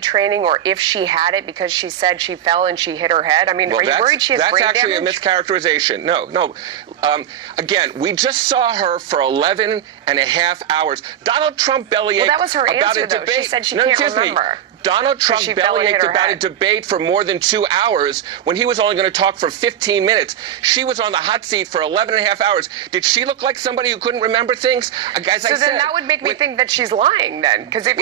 training, or if she had it because she said she fell and she hit her head? I mean, are you worried she has brain damage? That's actually a mischaracterization. No. Again, we just saw her for 11 and a half hours. Donald Trump bellyached that was her about answer, a debate. She said she can't remember. Donald Trump bellyached about a debate for more than 2 hours when he was only going to talk for 15 minutes. She was on the hot seat for 11 and a half hours. Did she look like somebody who couldn't remember things? So then that would make me think that she's lying then. Because I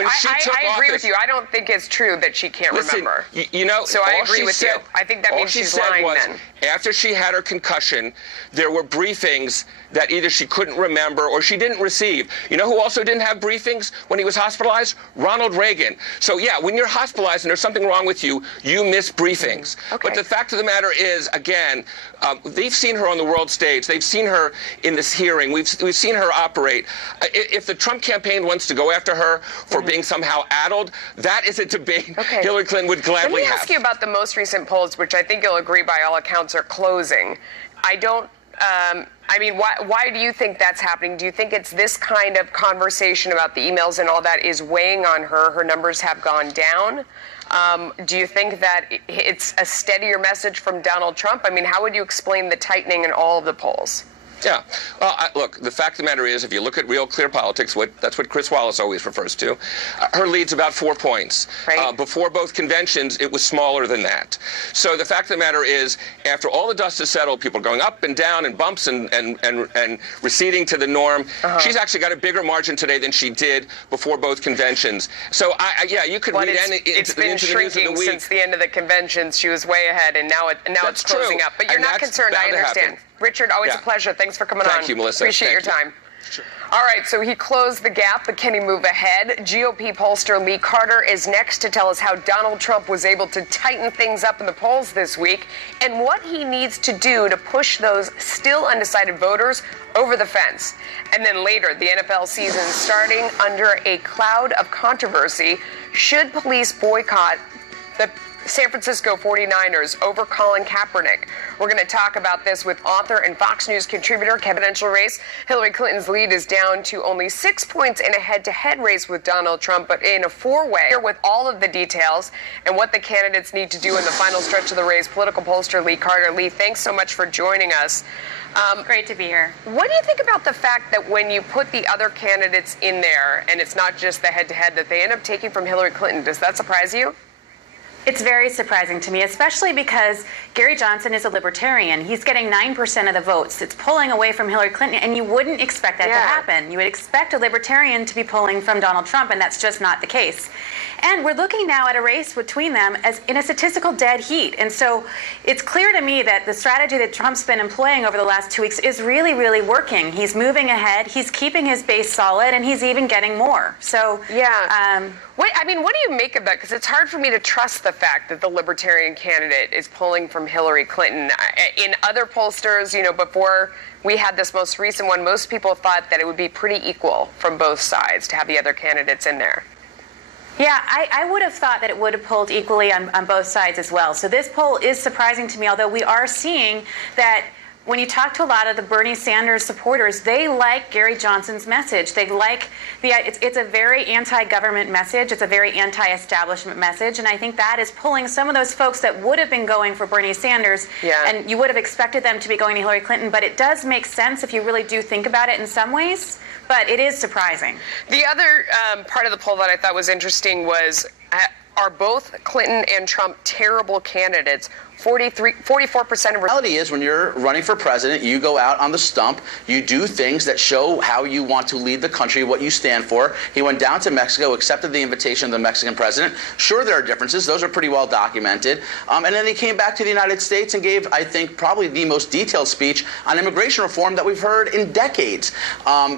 agree with you. I don't think it's true that she can't remember. You know, so I agree with you. I think that means she's lying then. After she had her concussion, there were briefings that either she couldn't remember or she didn't receive. You know who also didn't have briefings when he was hospitalized? Ronald Reagan. So yeah, when you're hospitalized and there's something wrong with you, you miss briefings. Okay. But the fact of the matter is, again, they've seen her on the world stage. They've seen her in this hearing. We've seen her operate. If the Trump campaign wants to go after her for being somehow addled, that is a debate Hillary Clinton would gladly have. Let me ask you about the most recent polls, which I think you'll agree by all accounts are closing. I mean, why do you think that's happening? Do you think it's this kind of conversation about the emails and all that is weighing on her? Her numbers have gone down. Do you think that it's a steadier message from Donald Trump? I mean, how would you explain the tightening in all of the polls? Yeah. Well, look, the fact of the matter is, if you look at Real Clear Politics, that's what Chris Wallace always refers to, her lead's about 4 points. Right. Before both conventions, it was smaller than that. So the fact of the matter is, after all the dust has settled, people are going up and down and bumps and receding to the norm. She's actually got a bigger margin today than she did before both conventions. So, yeah, you could read into the news of the week. It's been shrinking since the end of the conventions. She was way ahead, and now it's closing up. But you're not concerned, I understand. Richard, always a pleasure. Thanks for coming on. Thank you, Melissa. Appreciate your time. Sure. All right, so he closed the gap, but can he move ahead? GOP pollster Lee Carter is next to tell us how Donald Trump was able to tighten things up in the polls this week and what he needs to do to push those still undecided voters over the fence. And then later, the NFL season starting under a cloud of controversy. Should police boycott the San Francisco 49ers over Colin Kaepernick? We're going to talk about this with author and Fox News contributor. Presidential race, Hillary Clinton's lead is down to only 6 points in a head-to-head race with Donald Trump, but in a four-way. Here with all of the details and what the candidates need to do in the final stretch of the race, political pollster Lee Carter. Lee, thanks so much for joining us. Great to be here. What do you think about the fact that when you put the other candidates in there, and it's not just the head-to-head, that they end up taking from Hillary Clinton? Does that surprise you? It's very surprising to me, especially because Gary Johnson is a libertarian. He's getting 9% of the votes. It's pulling away from Hillary Clinton, and you wouldn't expect that to happen. You would expect a libertarian to be pulling from Donald Trump, and that's just not the case. And we're looking now at a race between them as in a statistical dead heat. And so it's clear to me that the strategy that Trump's been employing over the last 2 weeks is really, really working. He's moving ahead, he's keeping his base solid, and he's even getting more. So, what do you make of that? Because it's hard for me to trust the fact that the Libertarian candidate is pulling from Hillary Clinton. In other pollsters, before we had this most recent one, most people thought that it would be pretty equal from both sides to have the other candidates in there. Yeah, I would have thought that it would have pulled equally on both sides as well. So this poll is surprising to me, although we are seeing that when you talk to a lot of the Bernie Sanders supporters, they like Gary Johnson's message. They like it's a very anti-government message. It's a very anti-establishment message. And I think that is pulling some of those folks that would have been going for Bernie Sanders. Yeah. And you would have expected them to be going to Hillary Clinton. But it does make sense if you really do think about it in some ways. But it is surprising. The other part of the poll that I thought was interesting was, are both Clinton and Trump terrible candidates? 44% of reality is when you're running for president, you go out on the stump, you do things that show how you want to lead the country, what you stand for. He went down to Mexico, accepted the invitation of the Mexican president. Sure, there are differences. Those are pretty well documented. And then he came back to the United States and gave, I think, probably the most detailed speech on immigration reform that we've heard in decades.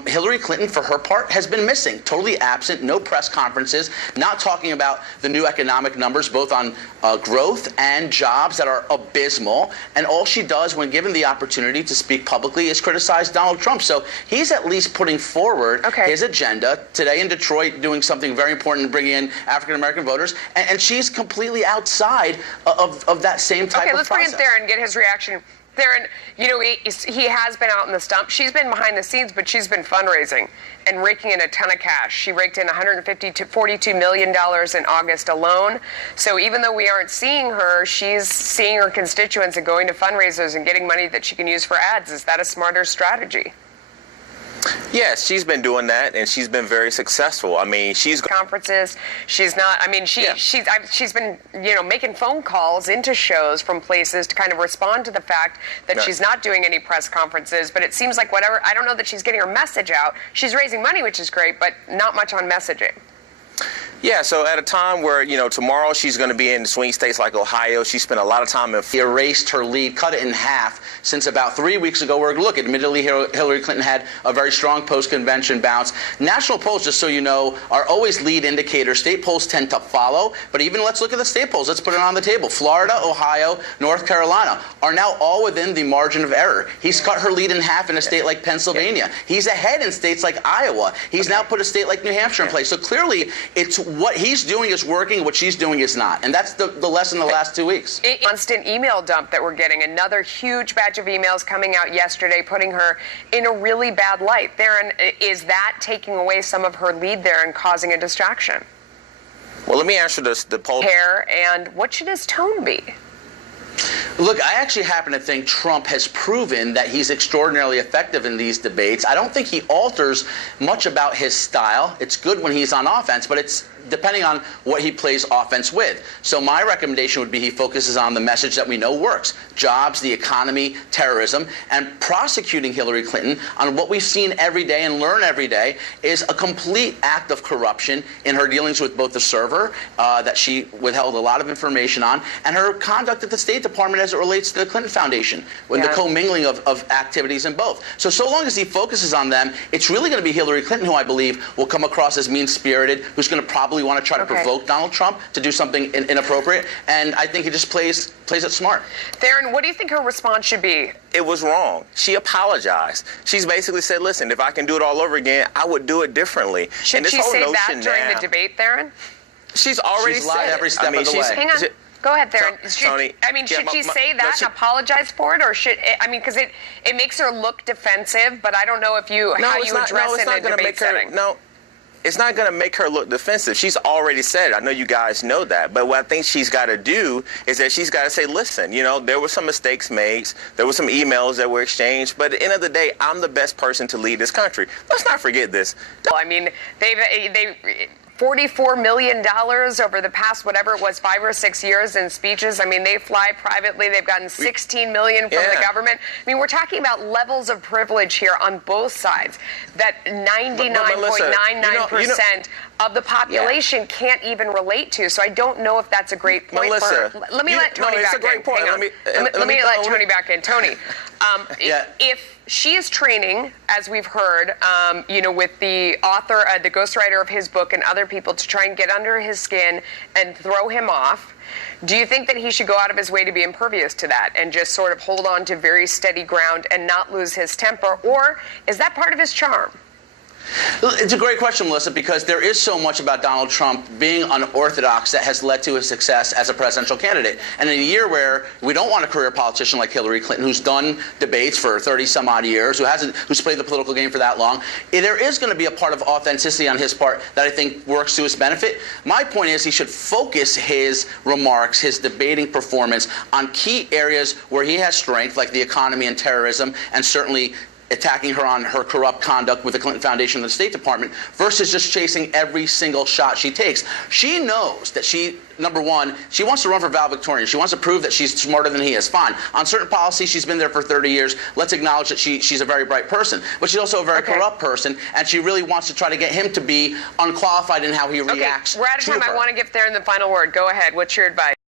Hillary Clinton, for her part, has been missing, totally absent, no press conferences, not talking about the new economic numbers, both on growth and jobs that are abysmal, and all she does when given the opportunity to speak publicly is criticize Donald Trump. So he's at least putting forward his agenda today in Detroit, doing something very important, bringing in African-American voters, and she's completely outside of that same type of process. Okay, let's bring it there and get his reaction. Theron, you know, he has been out in the stump. She's been behind the scenes, but she's been fundraising and raking in a ton of cash. She raked in $150 to $42 million in August alone. So even though we aren't seeing her, she's seeing her constituents and going to fundraisers and getting money that she can use for ads. Is that a smarter strategy? Yes, she's been doing that, and she's been very successful. I mean, she's conferences. She's not. I mean, she's been, you know, making phone calls into shows from places to kind of respond to the fact that she's not doing any press conferences. But it seems like whatever. I don't know that she's getting her message out. She's raising money, which is great, but not much on messaging. Yeah, so at a time where, you know, tomorrow she's going to be in swing states like Ohio. She spent a lot of time in... Erased her lead, cut it in half since about 3 weeks ago, where, look, admittedly, Hillary Clinton had a very strong post-convention bounce. National polls, just so you know, are always lead indicators. State polls tend to follow, but even let's look at the state polls. Let's put it on the table. Florida, Ohio, North Carolina are now all within the margin of error. He's cut her lead in half in a state like Pennsylvania. He's ahead in states like Iowa. He's now put a state like New Hampshire in place. So clearly, it's what he's doing is working, what she's doing is not. And that's the lesson the last 2 weeks. Constant email dump that we're getting. Another huge batch of emails coming out yesterday, putting her in a really bad light. Theron, is that taking away some of her lead there and causing a distraction? Well, let me answer the poll. And what should his tone be? Look, I actually happen to think Trump has proven that he's extraordinarily effective in these debates. I don't think he alters much about his style. It's good when he's on offense, but it's depending on what he plays offense with. So my recommendation would be he focuses on the message that we know works: jobs, the economy, terrorism, and prosecuting Hillary Clinton on what we've seen every day and learn every day is a complete act of corruption in her dealings with both the server that she withheld a lot of information on, and her conduct at the State Department as it relates to the Clinton Foundation, with the commingling of activities in both. So long as he focuses on them, it's really going to be Hillary Clinton who I believe will come across as mean-spirited, who's going to probably want to try to provoke Donald Trump to do something inappropriate, and I think he just plays it smart. Theron, what do you think her response should be? It was wrong. She apologized. She's basically said, listen, if I can do it all over again, I would do it differently. Should she say that during the debate, Theron? She's already said every step of the way. Hang on. Go ahead, Theron. Tony, should she say that and apologize for it, or should because it makes her look defensive, but I don't know if how you address it in a debate setting. No, it's not going to make her look defensive. She's already said it. I know you guys know that, but what I think she's got to do is that she's got to say, listen, you know, there were some mistakes made, there were some emails that were exchanged, but at the end of the day, I'm the best person to lead this country. Let's not forget this. Well, I mean, they've $44 million over the past, whatever it was, 5 or 6 years in speeches. I mean, they fly privately. They've gotten $16 million from the government. I mean, we're talking about levels of privilege here on both sides that 99.99% of the population can't even relate to. So I don't know if that's a great point for her. Let me let Tony back in. Let me let Tony back in. Tony, if she is training, as we've heard, with the author, the ghostwriter of his book and other people to try and get under his skin and throw him off. Do you think that he should go out of his way to be impervious to that and just sort of hold on to very steady ground and not lose his temper? Or is that part of his charm? It's a great question, Melissa, because there is so much about Donald Trump being unorthodox that has led to his success as a presidential candidate. And in a year where we don't want a career politician like Hillary Clinton, who's done debates for 30-some-odd years, who's played the political game for that long, there is going to be a part of authenticity on his part that I think works to his benefit. My point is he should focus his remarks, his debating performance, on key areas where he has strength, like the economy and terrorism, and certainly attacking her on her corrupt conduct with the Clinton Foundation and the State Department, versus just chasing every single shot she takes. She knows that number one, she wants to run for valedictorian. She wants to prove that she's smarter than he is. Fine. On certain policies, she's been there for 30 years. Let's acknowledge that she's a very bright person. But she's also a very corrupt person, and she really wants to try to get him to be unqualified in how he reacts. We're out of time. I want to give Theron the final word. Go ahead. What's your advice?